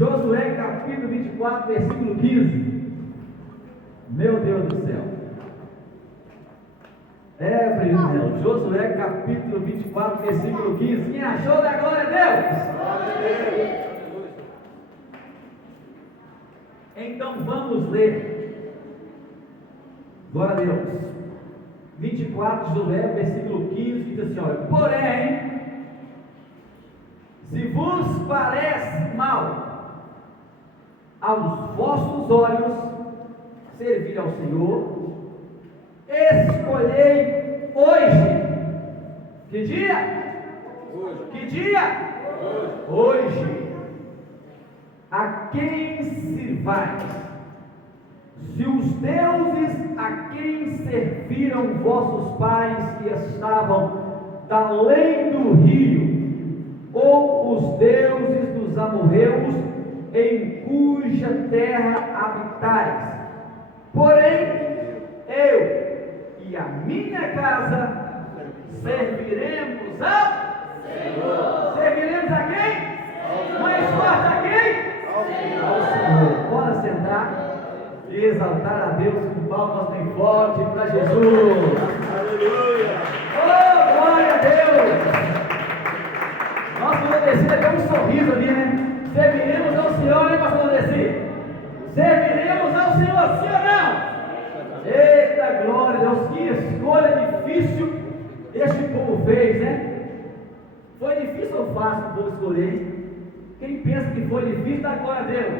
Josué capítulo 24, versículo 15. Meu Deus do céu. Presidente, Josué capítulo 24, versículo 15. Quem achou da glória a Deus? Glória a Deus. Então vamos ler. Glória a Deus. 24, Josué, versículo 15, diz assim: olha, porém, se vos parece mal aos vossos olhos servir ao Senhor, escolhei hoje. Que dia? Hoje. Que dia? Hoje. A quem sirvais? Se os deuses a quem serviram vossos pais que estavam da além do rio, ou os deuses dos amorreus em cuja terra habitais. Porém, eu e a minha casa serviremos ao Senhor. Serviremos a quem? Mais forte a quem? Ao Senhor. Bora sentar e exaltar a Deus com palmas bem forte para Jesus. Aleluia. Oh, glória a Deus. Nossa, o Odeci deu um sorriso ali, né? Serviremos ao Senhor, né, pastor Odeci? Serviremos ao Senhor, sim ou não? Eita glória a Deus, que escolha difícil este povo fez, né? Foi difícil ou fácil o povo escolher? Quem pensa que foi difícil, dá glória a Deus.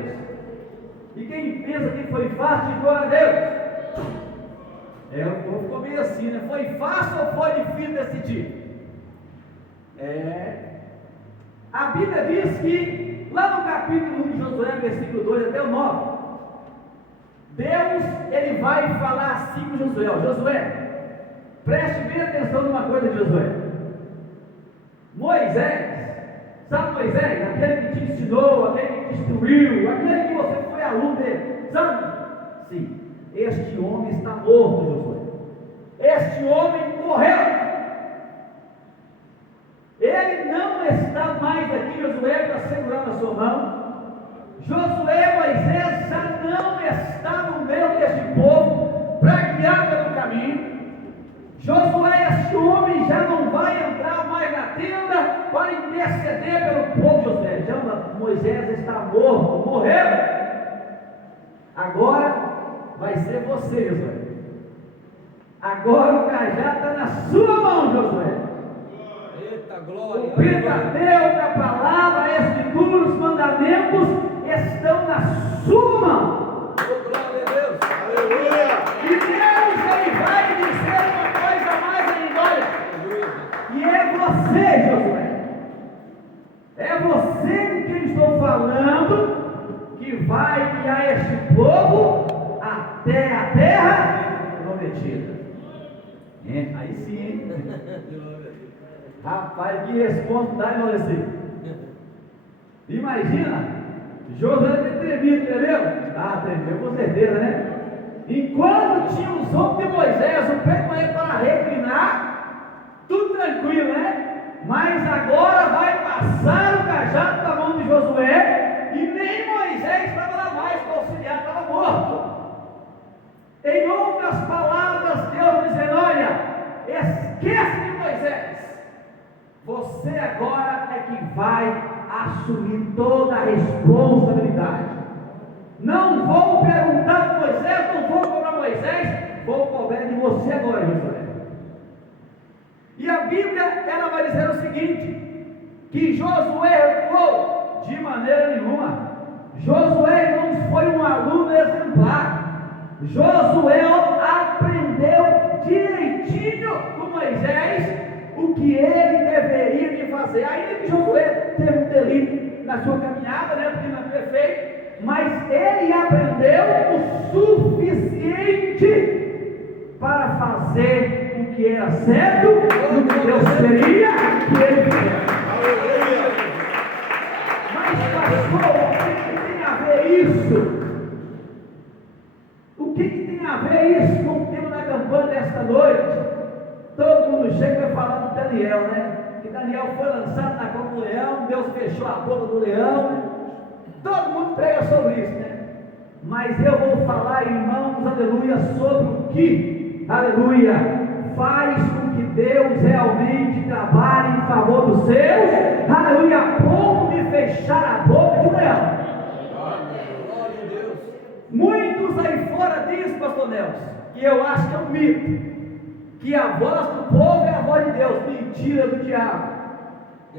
E quem pensa que foi fácil, de glória a Deus. O povo ficou meio assim, né? Foi fácil ou foi difícil decidir? A Bíblia diz que, lá no capítulo 1 de Josué, versículo 2 até o 9, Deus, ele vai falar assim com Josué: Josué, preste bem atenção numa coisa de Josué. Moisés, sabe Moisés? Aquele que te ensinou, aquele que te instruiu, aquele que você foi aluno dele, sabe? Sim, este homem está morto, Josué. Este homem morreu. Ele não está mais aqui, Josué, para segurar na sua mão. Josué, Moisés já não está no meio deste povo para guiar pelo caminho. Josué, este homem já não vai entrar mais na tenda para interceder pelo povo. Josué, Moisés está morto, morreu. Agora vai ser você, Josué. Agora o cajado está na sua mão, Josué. Eita glória. O Pentateuco, a palavra, a escritura, os mandamentos estão na sua mão. Glória a Deus. Aleluia. E Deus, ele vai dizer uma coisa mais ainda, olha. E é você, Josué. É você com quem estou falando que vai guiar este povo até a terra prometida. Aí sim, hein? Rapaz, que resposta dá, irmão Alessi? Imagina, Josué ter tremido, entendeu? Tremeu com certeza, né? Enquanto tinha os ombros de Moisés, o pé com ele para reclinar, tudo tranquilo, né? Mas agora vai passar o cajado da mão de Josué, e nem Moisés estava lá mais, o auxiliar estava morto. Em outras palavras, Deus dizendo: olha, esquece de Moisés. Você agora é que vai assumir toda a responsabilidade. Não vou perguntar para Moisés, não vou cobrar Moisés, vou cobrar de você agora, Josué. E a Bíblia, ela vai dizer o seguinte: que Josué recuou de maneira nenhuma. Josué, irmãos, foi um aluno exemplar. Josué aprendeu direitinho com Moisés o que ele deveria de fazer. Ainda que Josué teve um delito na sua caminhada, né, porque não é perfeito, mas ele aprendeu o suficiente para fazer o que era certo, o que Deus queria que ele fizesse. Mas pastor, o que tem a ver isso? O que tem a ver isso com o tema da campanha desta noite? Todo mundo chega e vai falar do Daniel, né? Que Daniel foi lançado na cova do leão, Deus fechou a boca do leão. Todo mundo Mas eu vou falar, irmãos, aleluia, sobre o que, aleluia, faz com que Deus realmente trabalhe em favor dos seus, aleluia, a ponto de fechar a boca de um leão. Glória a Deus. Muitos aí fora dizem, pastor Nelson, e eu acho que é um mito, que a voz do povo é a voz de Deus. Mentira do diabo.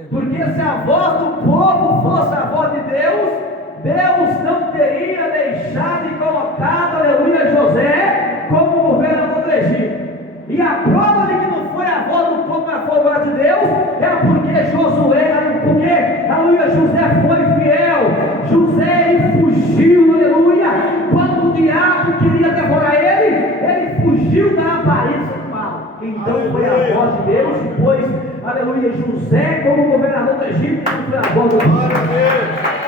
Porque se a voz do povo fosse a voz de Deus, Deus não teria deixado e colocado, aleluia, José como governador do Egito. E a prova de que não foi a voz do povo, mas foi a voz de Deus, é porque Josué, porque, aleluia, José foi fiel. José fugiu, aleluia, quando o diabo queria devorar ele fugiu da aparência do mal. Então foi a voz de Deus, e depois, aleluia, José como governador do Egito, foi a voz do Deus.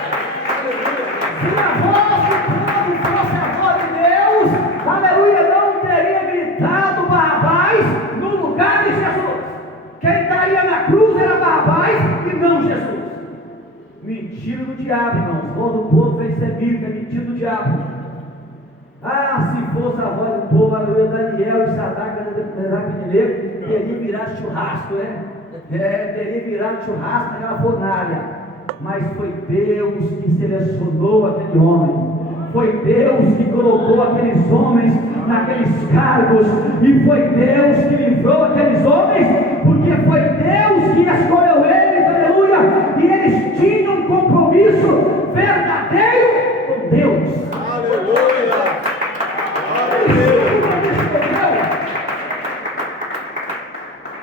Se a voz do povo fosse a voz de Deus, aleluia, não teria gritado Barrabás no lugar de Jesus. Quem estaria na cruz era Barrabás e não Jesus. Mentira do diabo, irmãos. A voz do povo fez ser bíblica, mentira do diabo. Ah, se fosse a voz do povo, aleluia, Daniel e Sadraque teria virado churrasco, né? Teria virado churrasco naquela fornalha. Mas foi Deus que selecionou aquele homem. Foi Deus que colocou aqueles homens naqueles cargos. E foi Deus que livrou aqueles homens, porque foi Deus que escolheu eles, aleluia. E eles tinham um compromisso verdadeiro com Deus. Aleluia.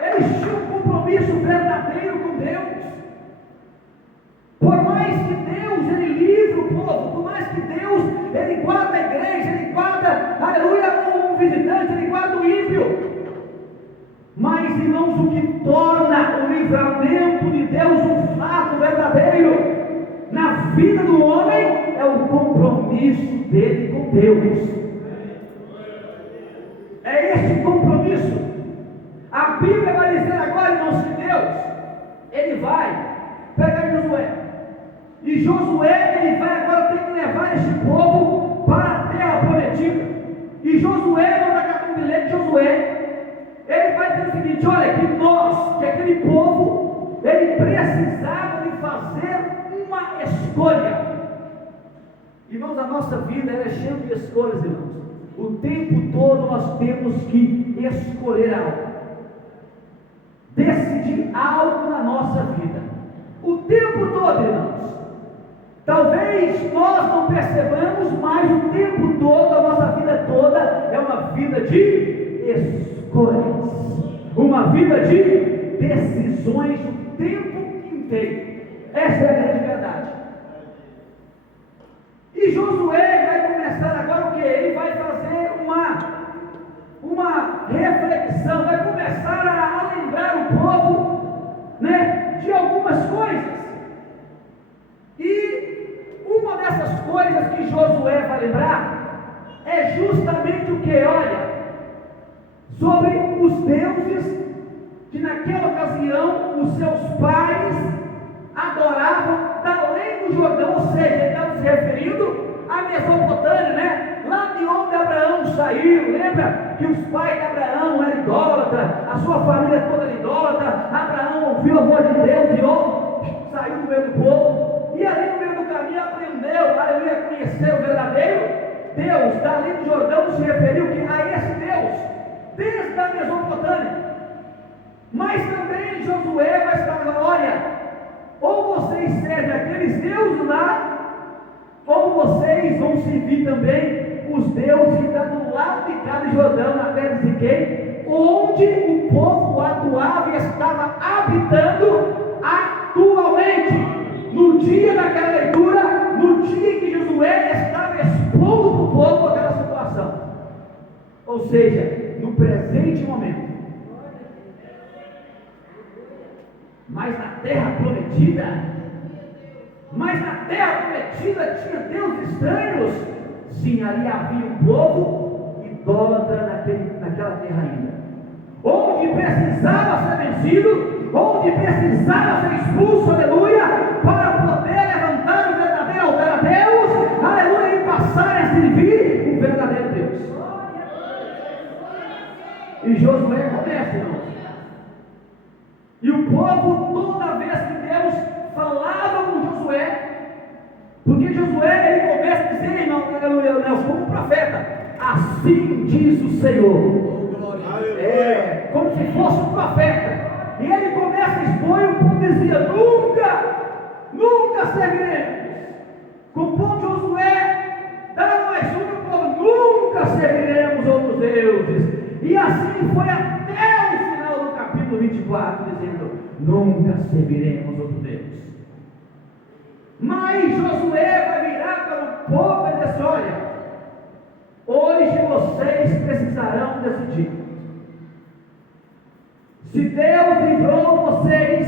Eles tinham um compromisso verdadeiro com Deus. Por mais que Deus ele livre o povo, por mais que Deus ele guarda a igreja, ele guarda, aleluia, um visitante, ele guarda o ímpio. Mas, irmãos, o que torna o livramento de Deus um fato verdadeiro na vida do homem é o compromisso dele com Deus. É este compromisso. A Bíblia vai dizer agora, irmãos, que Deus ele vai pegar Josué. E Josué, ele vai agora ter que levar este povo para a terra prometida. E Josué, nós acabamos de ler de Josué, ele vai dizer o seguinte: olha, que aquele povo, ele precisava de fazer uma escolha. Irmãos, a nossa vida é cheia de escolhas, irmãos. O tempo todo nós temos que escolher algo, decidir algo na nossa vida. O tempo todo, irmãos. Talvez nós não percebamos, mas o tempo todo, a nossa vida toda é uma vida de escolhas, uma vida de decisões o tempo inteiro. Essa é a grande verdade. E Josué vai começar agora o que? Ele vai fazer uma reflexão, vai começar a lembrar o povo, né, de algumas coisas. E uma dessas coisas que Josué vai lembrar é justamente o que? Olha, sobre os deuses que naquela ocasião os seus pais adoravam além do Jordão, ou seja, ele estava se referindo à Mesopotâmia, né? Lá de onde Abraão saiu. Lembra que os pais de Abraão eram idólatras, a sua família toda era idólatra. Abraão ouviu a voz de Deus e saiu do meio do povo. E ali no meio do caminho aprendeu, aleluia, a conhecer o verdadeiro Deus. Dali do Jordão se referiu a esse Deus, desde a Mesopotâmia. Mas também Josué vai estar agora: olha, ou vocês servem aqueles deuses lá, ou vocês vão servir também os deuses que estão do lado de cá do Jordão, na terra de Siquém, onde o povo atuava e estava habitando atualmente. No dia daquela leitura, no dia que Josué estava expondo para o povo aquela situação, ou seja, no presente momento. Mas na terra prometida, tinha deuses estranhos. Sim, ali havia um povo idólatra naquela terra ainda, onde precisava ser vencido, onde precisava ser expulso, aleluia, para poder levantar o verdadeiro altar a Deus, aleluia, e passar esse servir o verdadeiro Deus. E Josué começa, irmãos. E o povo, toda vez que Deus falava com Josué, porque Josué, ele começa a dizer, irmão, como profeta, assim diz o Senhor. Como se fosse um profeta. E ele começa a expor, e o povo dizia, nunca serviremos. Com o povo de Josué, dava mais um, o povo, nunca serviremos outros deuses. E assim foi até o final do capítulo 24, dizendo, nunca serviremos outro Deus. Mas Josué vai virar para o povo e dizer assim, olha, hoje vocês precisarão decidir. Se Deus livrou vocês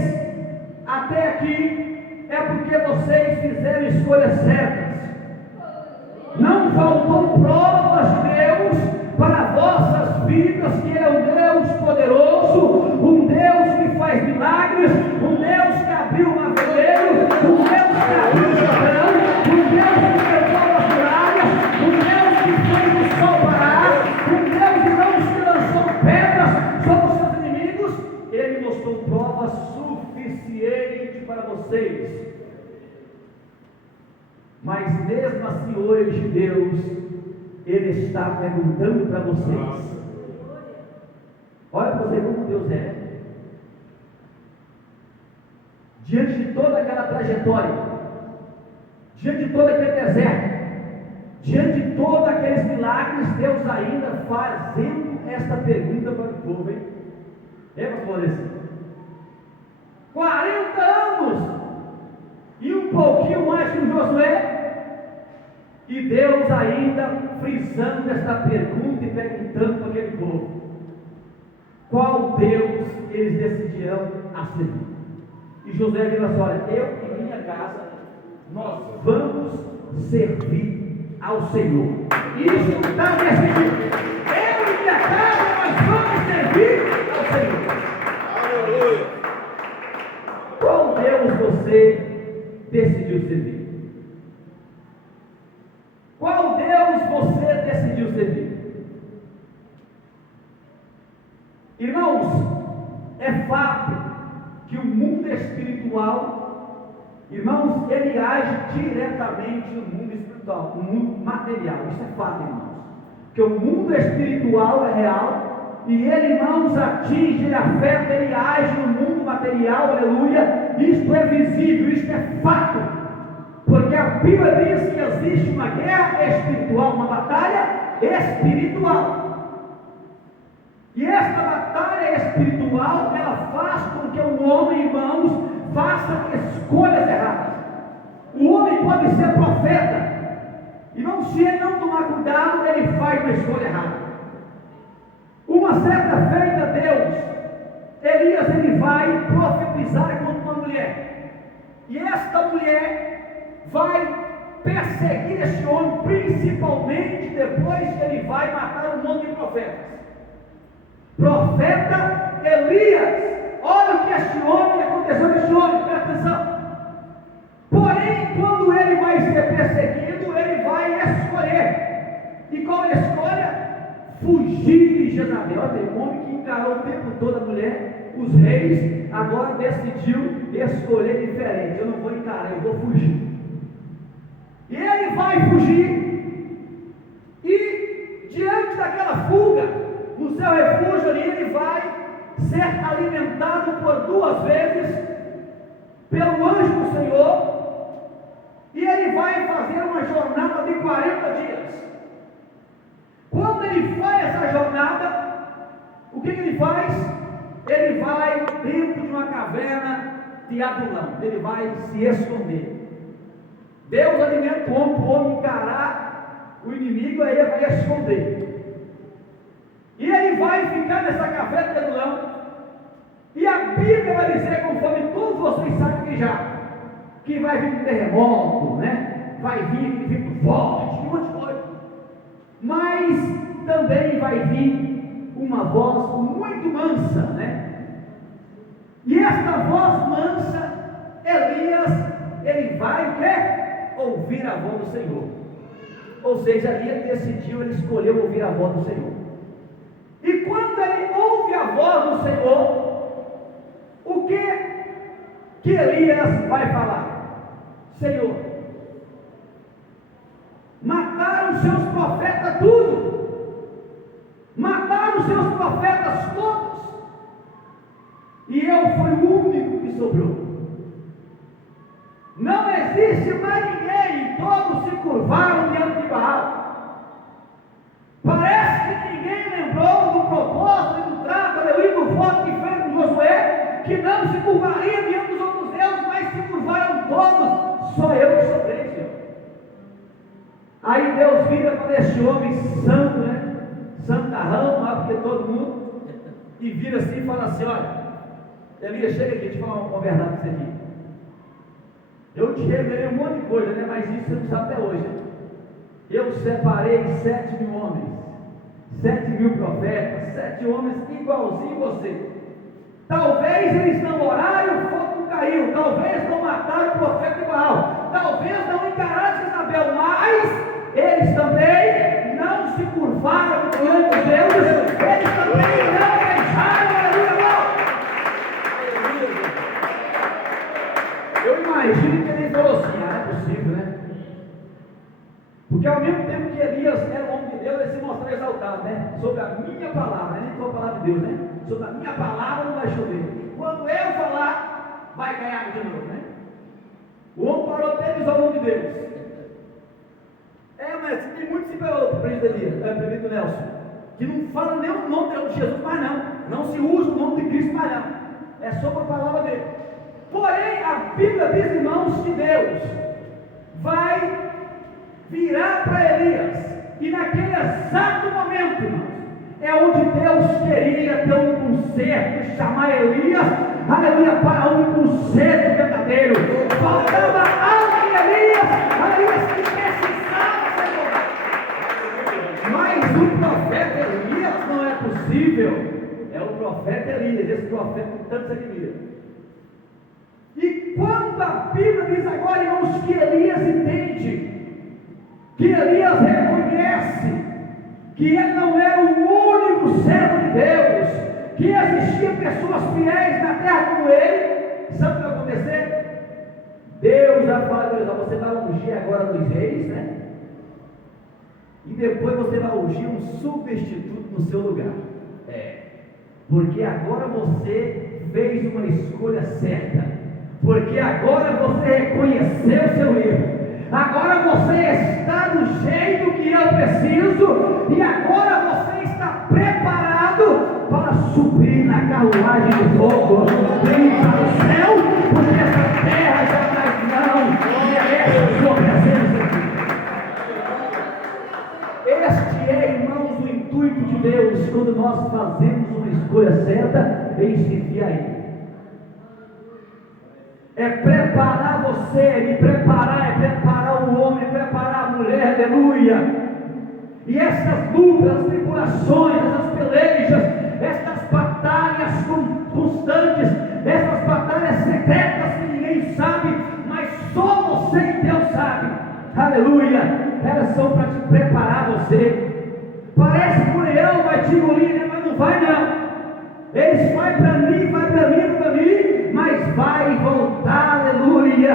até aqui, é porque vocês fizeram escolhas certas. Não faltou provas de Deus para vossas vidas, que é um Deus poderoso, um Deus que faz milagres, um Deus que abriu o mar vermelho, um Deus que abriu o Jordão, um Deus que quebrou as muralhas, um Deus que fez o sol parar, um Deus que não se lançou pedras sobre os seus inimigos. Ele mostrou prova suficiente para vocês. Mas mesmo assim hoje Deus, Ele está perguntando para vocês. Olha para você como Deus é. Diante de toda aquela trajetória, diante de todo aquele deserto, diante de todos aqueles milagres, Deus ainda fazendo esta pergunta para o povo, hein? Pastor assim, 40 anos e um pouquinho mais que o Josué, e Deus ainda frisando esta pergunta e perguntando para aquele povo, qual Deus eles decidirão a servir. E Josué diz assim, olha, eu e minha casa, nós vamos servir ao Senhor. Isso está decidido. Eu e minha casa, nós vamos servir ao Senhor. Aleluia. Qual Deus você decidiu servir? Qual Deus você decidiu servir? Irmãos, é fato que o mundo espiritual, irmãos, ele age diretamente no mundo espiritual, no mundo material. Isso é fato, irmãos. Que o mundo espiritual é real e ele, irmãos, atinge, ele afeta, ele age no mundo material, aleluia. Isto é visível, isto é fato. Porque a Bíblia diz que existe uma guerra espiritual, uma batalha espiritual. E esta batalha espiritual, ela faz com que o homem, irmãos, faça escolhas erradas. O homem pode ser profeta, irmão, se ele não tomar cuidado, ele faz uma escolha errada. Uma certa feita, Deus, Elias, ele vai profetizar contra uma mulher. E esta mulher vai perseguir este homem, principalmente depois que ele vai matar um monte de profetas. Profeta Elias, olha o que este homem, aconteceu com este homem, presta atenção. Porém, quando ele vai ser perseguido, ele vai escolher. E qual é a escolha? Fugir de Jezabel. Olha, um homem que encarou o tempo todo a mulher, os reis, agora decidiu escolher diferente. Eu não vou encarar, eu vou fugir. E ele vai fugir. E diante daquela fuga, no seu refúgio ali, ele vai ser alimentado por 2 vezes pelo anjo do Senhor, e ele vai fazer uma jornada de 40 dias. Quando ele faz essa jornada, o que ele faz? Ele vai dentro de uma caverna de Adulão, ele vai se esconder. Deus alimenta o homem para o homem encarar o inimigo, aí ele vai esconder. E ele vai ficar nessa caverna de Adulão. E a Bíblia vai dizer, conforme todos vocês sabem que já, que vai vir um terremoto, né? Vai vir aquele vento forte, um monte de coisa. Mas também vai vir uma voz muito mansa, né? E esta voz mansa, Elias, ele vai o quê? Ouvir a voz do Senhor. Ou seja, ali ele decidiu, ele escolheu ouvir a voz do Senhor. E quando ele ouve a voz do Senhor, o que Elias vai falar? Senhor, mataram seus profetas tudo, mataram seus profetas todos, e eu fui o único que sobrou. Não existe mais ninguém, todos se curvaram diante de Baal. Parece que ninguém lembrou do propósito e do trato, aleluia, do voto que fez com Josué, que não se curvaria diante dos outros deuses, mas se curvaram todos, só eu que sobrei, Senhor. Aí Deus vira para esse homem santo, né? Santarrão, lá porque todo mundo, e vira assim e fala assim: olha, Elias, chega aqui, deixa eu falar uma verdade para você aqui. Eu te revelei um monte de coisa, né? Mas isso você não sabe até hoje, né? Eu separei 7.000 homens, 7.000 profetas, 7 homens igualzinho você. Talvez eles não oraram, o fogo não caiu, talvez não mataram o profeta de Baal, talvez não encararam Jezabel, mas eles também não se curvaram diante de Deus, eles também não deixaram, aleluia. Eu imagino que ele falou assim: ah, é possível, né? Porque ao mesmo tempo que Elias era o homem de Deus, ele se mostrou exaltado, né? Sobre a minha palavra, nem sobre a palavra de Deus, né? Sobre a minha palavra não vai chover. Quando eu falar, vai cair água de novo, né? O homem parou até de usar o nome de Deus. Mas tem muito se pegou para o presbítero Nelson, que não fala nem o nome de Jesus mais não. Não se usa o nome de Cristo mais não. É só para a palavra dele. Porém, a Bíblia diz, irmãos, que Deus vai virar para Elias, e naquele exato momento, irmãos, é onde Deus queria ter um concerto, chamar Elias, aleluia, para um concerto verdadeiro. Faltava algo em Elias, aleluia, que precisava ser mudado. Mas o profeta Elias não é possível, é o profeta Elias, esse profeta que tanto se admira. E quando a Bíblia diz agora, irmãos, que Elias entende, que Elias reconhece que ele não era o único servo de Deus, que existiam pessoas fiéis na terra como ele, sabe o que vai acontecer? Deus vai falar: você vai ungir agora 2 reis, né? E depois você vai ungir um substituto no seu lugar. Porque agora você fez uma escolha certa, porque agora você reconheceu seu erro. Agora você está do jeito que eu preciso, e agora você está preparado para subir na carruagem de fogo, vir para o céu, porque essa terra jamais não merece a sua presença. Este é, irmãos, o intuito de Deus quando nós fazemos uma escolha certa em servir a Ele. É preparar você, me preparar, é preparar o homem, é preparar a mulher, aleluia. E essas lutas, as tribulações, essas pelejas, essas batalhas constantes, essas batalhas secretas que ninguém sabe, mas só você e Deus sabe, aleluia, elas são para te preparar você. Parece que o leão vai te engolir, né? Mas não vai não. Eles vai para mim, mas vai voltar, aleluia,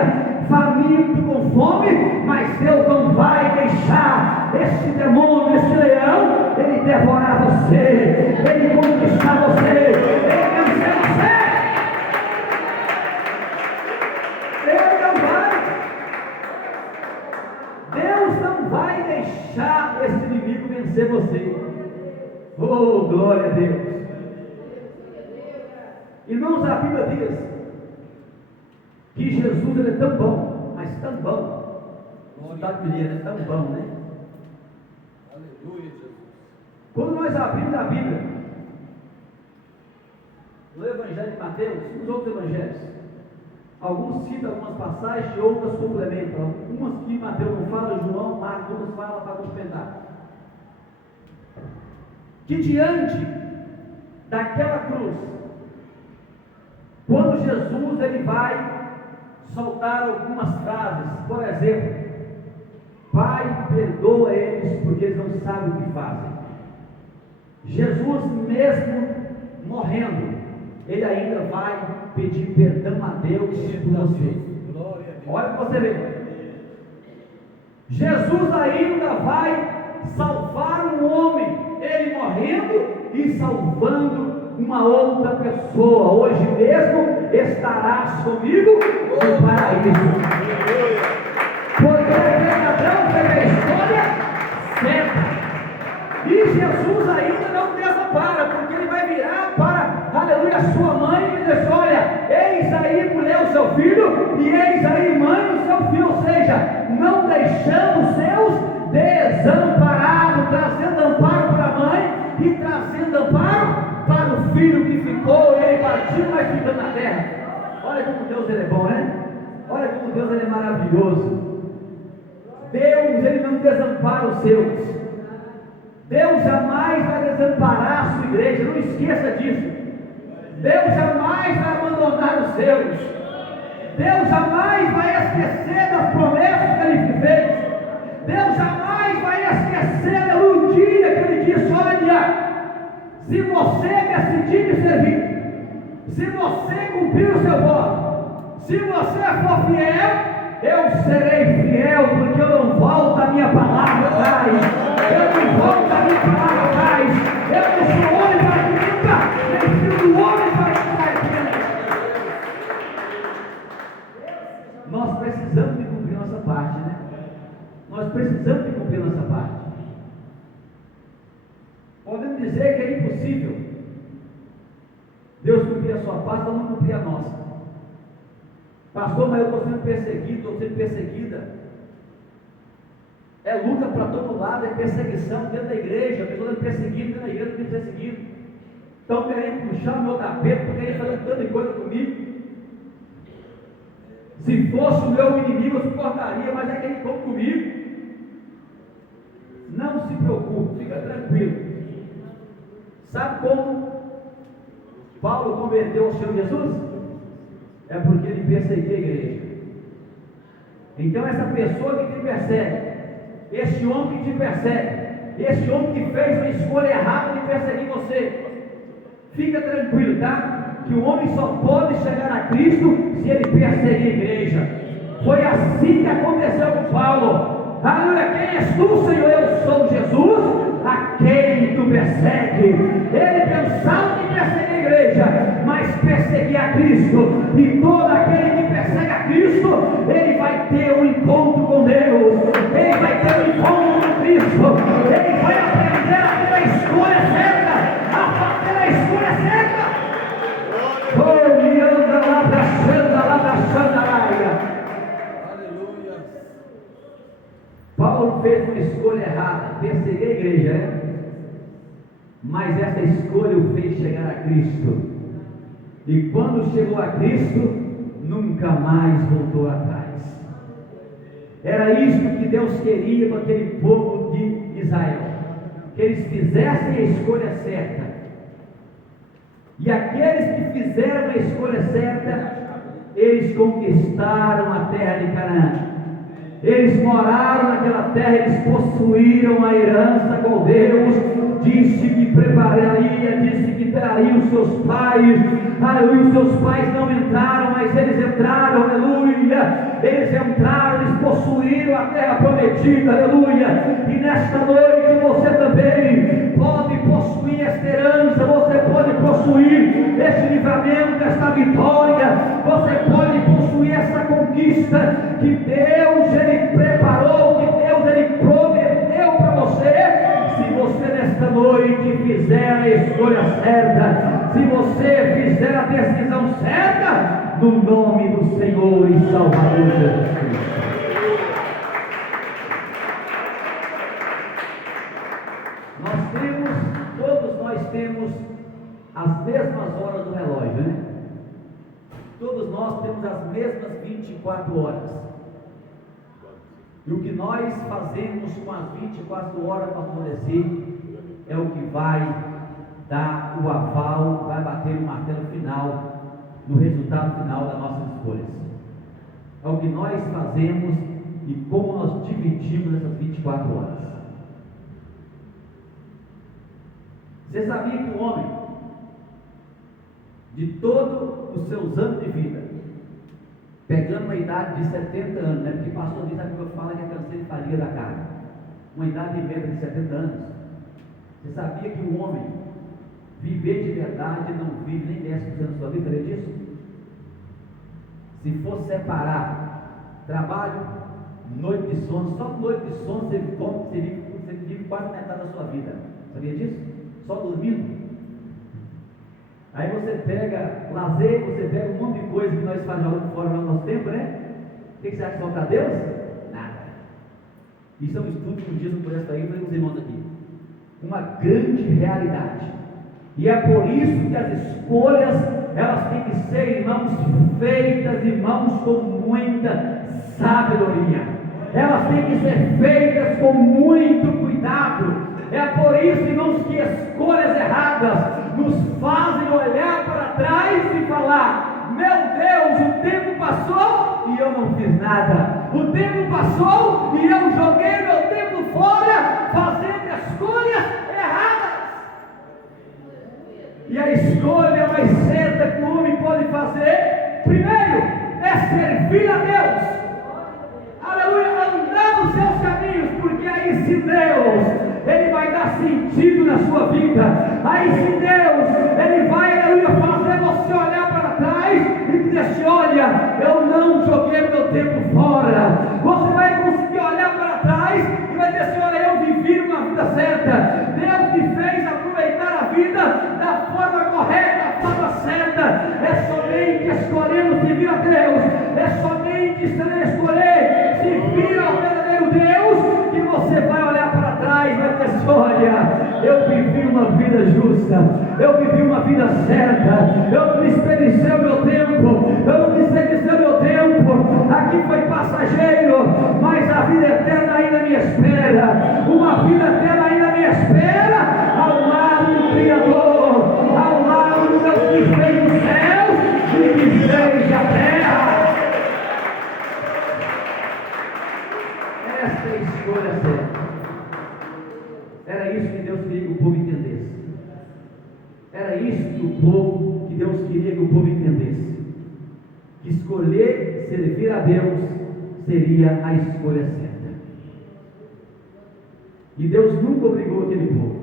faminto com fome, mas Deus não vai deixar esse demônio, esse leão, ele devorar você, ele conquistar você, ele vencer você. Ele não vai. Deus não vai deixar esse inimigo vencer você. Oh, glória a Deus. Irmãos, a Bíblia diz que Jesus ele é tão bom, mas tão bom. Cidade mineira é tão bom, né? Aleluia, Jesus. Quando nós abrimos a Bíblia, no Evangelho de Mateus, nos outros evangelhos, alguns citam algumas passagens e outras complementam. Algumas que Mateus não fala, João, Marcos, outras falam para complementar. Que diante daquela cruz, quando Jesus ele vai soltar algumas frases, por exemplo, Pai, perdoa eles porque eles não sabem o que fazem. Jesus, mesmo morrendo, ele ainda vai pedir perdão a Deus por você. Glória a Deus. Olha para você ver. Jesus ainda vai salvar um homem, ele morrendo e salvando uma outra pessoa. Hoje mesmo estarás comigo no paraíso. Porque aquele ladrão fez a escolha certa. E Jesus ainda não desampara, porque ele vai virar para, aleluia, sua mãe e dizer: olha, eis aí, mulher, o seu filho, e eis aí, mãe, o seu filho. Ou seja, não deixando os seus desamparados, trazendo amparo para a mãe e trazendo amparo para o filho que ficou. Ele partiu, mas ficando na terra. Olha como Deus ele é bom, né? Olha como Deus ele é maravilhoso. Deus, ele não desampara os seus. Deus jamais vai desamparar a sua igreja, não esqueça disso. Deus jamais vai abandonar os seus. Deus jamais vai esquecer das promessas que ele fez. Deus jamais vai esquecer do dia que ele disse: olha, se você decidir me servir, se você cumprir o seu voto, se você for fiel, eu serei fiel, porque eu não volto a minha palavra atrás. Eu não volto a minha palavra atrás. Eu não sou homem para que nunca, nem filho do homem para que nós precisamos de cumprir nossa parte, né? Nós precisamos de cumprir nossa parte. Podemos dizer que é impossível Deus cumprir a sua parte, mas não cumprir a nossa. Pastor, mas eu estou sendo perseguido, estou sendo perseguida. É luta para todo lado, é perseguição dentro da igreja. A pessoa está perseguida dentro da igreja, está perseguido. Estão querendo puxar o meu tapete, porque ele fazer tanta coisa comigo. Se fosse o meu inimigo, eu suportaria, mas é que ele come comigo. Não se preocupe, fica tranquilo. Sabe como Paulo converteu ao Senhor Jesus? É porque ele perseguia a igreja. Então essa pessoa que te persegue, esse homem que te persegue, esse homem que fez uma escolha errada de perseguir você, fica tranquilo, tá? Que o homem só pode chegar a Cristo se ele perseguir a igreja. Foi assim que aconteceu com Paulo. Aleluia, quem és tu, Senhor? Eu sou Jesus, a quem tu persegue. Ele pensava em perseguir a igreja, mas perseguir a Cristo. E todo aquele que persegue a Cristo, ele vai ter um encontro com Deus. Ele vai ter um encontro com Cristo. Ele vai aprender a ter a escolha certa, a fazer a escolha certa. Oh, me anda lá da Sandaráia. Paulo fez uma escolha errada, perseguir a igreja, né? Mas essa escolha o fez chegar a Cristo. E quando chegou a Cristo, nunca mais voltou atrás. Era isto que Deus queria com aquele povo de Israel, que eles fizessem a escolha certa. E aqueles que fizeram a escolha certa, eles conquistaram a terra de Canaã. Eles moraram naquela terra, eles possuíram a herança com Deus. Disse que prepararia, disse que traria os seus pais. Aleluia, os seus pais não entraram, mas eles entraram, aleluia. Eles entraram, eles possuíram a terra prometida, aleluia. E nesta noite você também pode possuir esta herança, você pode possuir este livramento, esta vitória, você pode possuir essa conquista que Deus ele preparou, que Deus ele prometeu para você. Se você nesta noite fizer a escolha certa, se você fizer a decisão certa, no nome do Senhor e Salvador Jesus Cristo. Todos nós temos as mesmas horas do relógio, né? Todos nós temos as mesmas 24 horas. E o que nós fazemos com as 24 horas para florescer é o que vai dar o aval, vai bater o martelo final no resultado final das nossas escolhas. É o que nós fazemos e como nós dividimos essas 24 Você sabia que o homem, de todos os seus anos de vida, pegando uma idade de 70 anos, né? Porque pastor diz, sabe o que eu falo, que é câncer de fadiga da carne, uma idade média de 70 anos. Você sabia que o homem viver de verdade não vive nem 10% da sua vida? Sabia disso? Se for separar trabalho, noite de sono, só noite de sono você vive quase metade da sua vida. Sabia disso? Só dormindo. Aí você pega lazer, você pega um monte de coisa que nós fazemos jogando fora no nosso tempo, né? O que você acha que são para Deus? Nada. Isso é um estudo que um dia eu conheço aí, falei com os irmãos aqui. Uma grande realidade. E é por isso que as escolhas, elas têm que ser, irmãos, feitas, irmãos, com muita sabedoria. Elas têm que ser feitas com muito cuidado. É por isso, irmãos, que escolhas erradas nos fazem olhar para trás e falar: meu Deus, o tempo passou e eu não fiz nada. O tempo passou e eu joguei meu tempo fora fazendo escolhas erradas. E a escolha mais certa que o homem pode fazer, primeiro, é servir a Deus. Aleluia, andar nos seus caminhos, porque aí se Deus, Ele vai dar sentido na sua vida. Aí se Deus, Ele vai, aleluia, fazer você olhar para trás e dizer assim: olha, eu não joguei meu tempo fora. Você vai conseguir olhar para trás e vai dizer assim: olha, eu vivi uma vida certa. Deus me fez aproveitar a vida da forma correta, da forma certa. É somente escolhendo servir a Deus, é somente escolher servir ao verdadeiro Deus, que você vai olhar para trás e vai dizer assim: olha, eu vivi uma vida justa, eu vivi uma vida certa, eu não desperdicei o meu tempo, eu não desperdicei o meu tempo, aqui foi passageiro, mas a vida eterna ainda me espera, uma vida eterna ainda me espera, ao lado do Criador, ao lado do Deus que fez os céus e que fez a terra. Essa é a escolha certa. Era isso que Deus queria que o povo entendesse. Era isso que Deus queria que o povo entendesse. Que escolher servir a Deus seria a escolha certa. E Deus nunca obrigou aquele povo.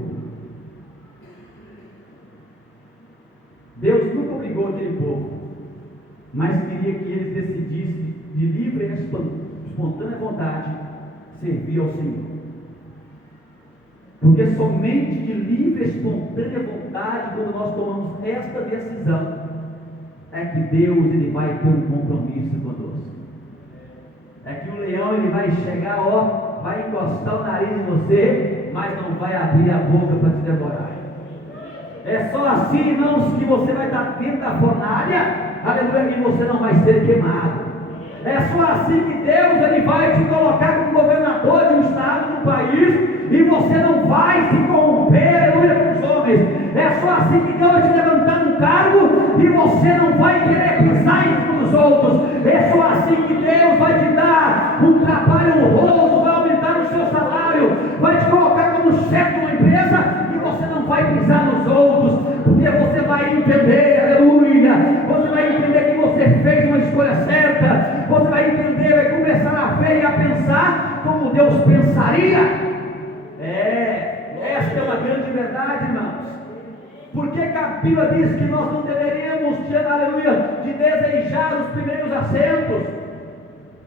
Deus nunca obrigou aquele povo, mas queria que eles decidissem de livre e espontânea vontade servir ao Senhor. Porque somente de livre e espontânea vontade, quando nós tomamos esta decisão, é que Deus, Ele vai ter um compromisso conosco. É que o leão, ele vai chegar, vai encostar o nariz em você, mas não vai abrir a boca para te devorar. É só assim, irmãos, que você vai estar dentro da fornalha, aleluia, e você não vai ser queimado. É só assim que Deus, Ele vai te colocar como governador de um estado, de um país, e você não vai se corromper, aleluia, com os homens. É só assim que Deus vai te levantar num cargo, e você não vai querer pisar em cima dos outros. É só assim que Deus vai te dar um trabalho honroso, vai aumentar o seu salário, vai te colocar como chefe de uma empresa, e você não vai pisar nos outros, porque você vai entender, aleluia, você vai entender que você fez uma escolha certa, você vai entender, vai começar a ver e a pensar como Deus pensaria. Esta é uma grande verdade, irmãos. Porque a Bíblia diz que nós não deveríamos, aleluia, de desejar os primeiros assentos.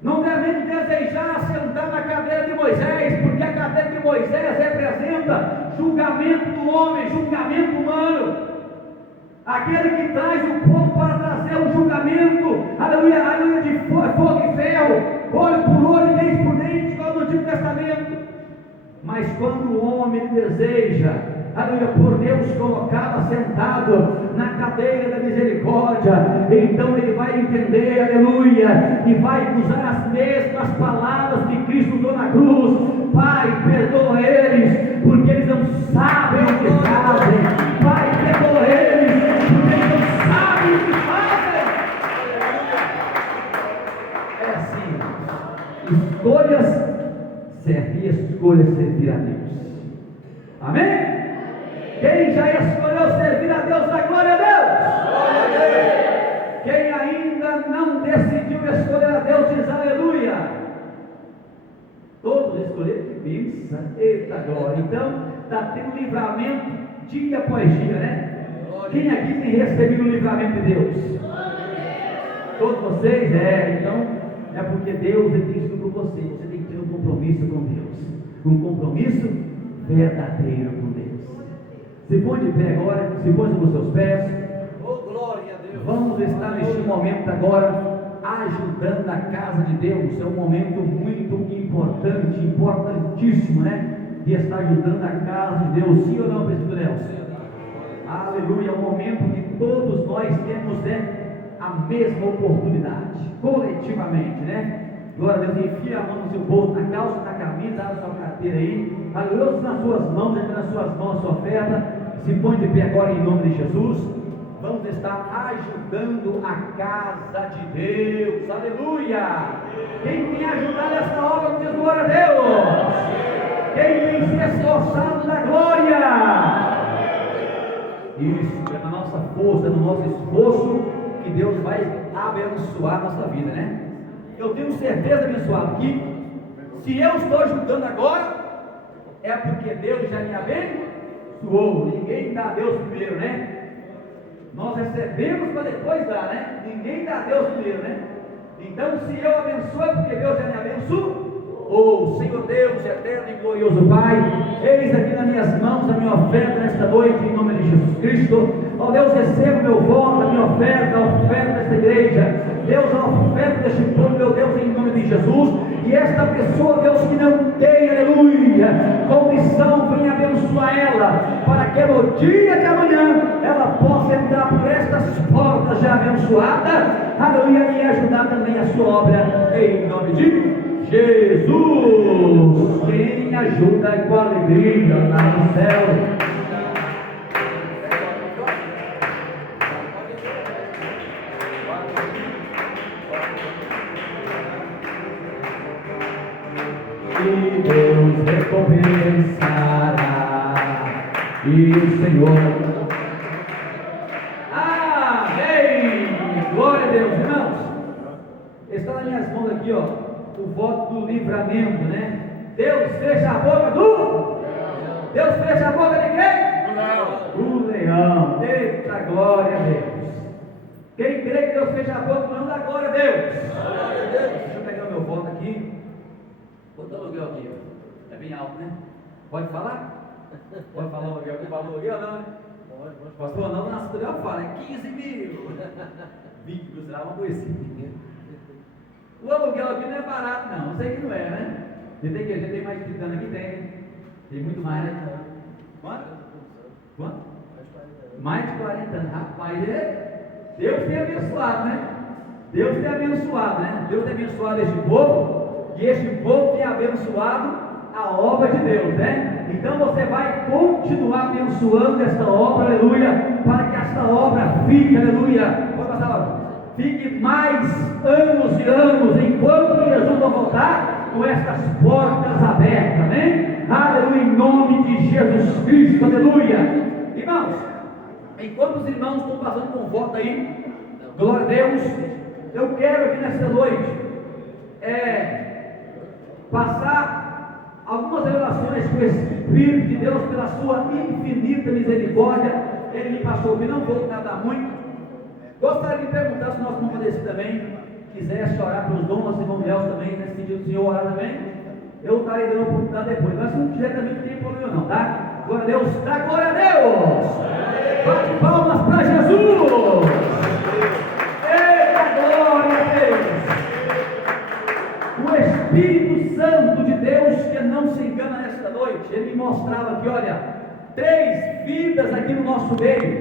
Não devemos desejar sentar na cadeira de Moisés, porque a cadeira de Moisés representa julgamento do homem, julgamento humano. Aquele que traz o povo para trazer um julgamento, aleluia, de fogo e ferro, olho por olho, dente por dente, igual no Antigo Testamento. Mas quando o homem deseja, aleluia, por Deus colocá-lo sentado na cadeira da misericórdia, então ele vai entender, aleluia, e vai usar as mesmas palavras que Cristo usou na cruz: Pai, perdoa eles, porque eles não sabem o que fazem. Pai, perdoa eles, porque eles não sabem o que fazem. É assim, escolhas servir a Deus. Amém? Quem já escolheu servir a Deus, dá glória a Deus. Quem ainda não decidiu escolher a Deus, diz aleluia. Todos escolheram, que bênção, eita glória. Então, está tendo livramento dia após dia, né? Quem aqui tem recebido o livramento de Deus? Todos vocês? Então é porque Deus tem sido com você. Você tem que ter um compromisso com Deus, um compromisso verdadeiro com Deus. Se põe de pé agora, se põe sobre os seus pés. Oh, glória a Deus. Vamos estar neste momento agora ajudando a casa de Deus. É um momento muito importante, importantíssimo, né? De estar ajudando a casa de Deus. Sim ou não, presbítero Nelson? Aleluia. É um momento que todos nós temos, né, a mesma oportunidade, coletivamente, né? Glória a Deus. Enfia a mão no seu bolso, na calça, na camisa, abre sua carteira aí. Aleluia. Nas suas mãos, nas suas mãos a sua oferta. Se põe de pé agora em nome de Jesus. Vamos estar ajudando a casa de Deus. Aleluia. Quem tem ajudado essa obra, diz glória a Deus. Quem tem se esforçado na glória. Isso, é na nossa força, é no nosso esforço que Deus vai abençoar a nossa vida, né? Eu tenho certeza, abençoado, que se eu estou ajudando agora, é porque Deus já me abençoou. Ninguém dá a Deus primeiro, né? Nós recebemos para depois dar, né? Ninguém dá a Deus primeiro, né? Então, se eu abençoo, é porque Deus já me abençoou. Senhor Deus, eterno e glorioso Pai, eis aqui nas minhas mãos a minha oferta nesta noite, em nome de Jesus Cristo. Ó Deus, receba o meu voto, a minha oferta, a oferta desta igreja. Deus, a oferta deste povo, meu Deus, em nome de Jesus. E esta pessoa, Deus, que não tem, aleluia, condição, venha abençoar ela, para que no dia de amanhã ela possa entrar por estas portas já abençoada, aleluia, e ajudar também a sua obra, em nome de Jesus. Quem ajuda com alegria lá no céu. E Deus recompensará, e o Senhor. Amém! Glória a Deus, irmãos. Está nas minhas mãos aqui, ó, o voto do livramento, né? Deus fecha a boca do. Deus fecha a boca de quem? Do leão. Eita, glória a Deus. Quem crê que Deus fecha a boca do leão, dá glória a Deus. Deixa eu pegar o meu voto aqui. Quanto é o aluguel aqui? É bem alto, né? Pode falar? Pode falar o aluguel aqui? Falou o aluguel não, né? Pastor, não, na cidade eu falo, é 15 mil. 20 mil, será uma coisinha. O aluguel aqui não é barato, não. Eu sei que não é, né? Já tem mais de 30 anos aqui? Tem muito mais, né? Quanto? Mais de 40 anos. Rapaz, Deus tem abençoado, né? Deus tem abençoado, né? Deus tem abençoado este povo. E este povo tem abençoado a obra de Deus, né? Então você vai continuar abençoando esta obra, aleluia, para que esta obra fique, aleluia, pode passar lá, fique mais anos e anos, enquanto Jesus não voltar, com estas portas abertas, amém? Aleluia, em nome de Jesus Cristo, aleluia. Irmãos, enquanto os irmãos estão passando com voto aí, glória a Deus, eu quero aqui nesta noite passar algumas revelações que o Espírito de Deus, pela sua infinita misericórdia, ele me passou, que não vou tardar muito. Gostaria de perguntar se o nosso irmão Vanessa também quisesse orar pelos dons, nosso irmão Nelson também, nesse sentido, se o senhor orar também, eu estarei dando a oportunidade depois, mas se não quiser também não tem problema não, tá? Glória a Deus, dá glória a Deus! Bate palmas para Jesus! Eita, glória a Deus! O Espírito Santo de Deus, que não se engana nesta noite, ele me mostrava aqui, olha, 3 vidas aqui no nosso meio,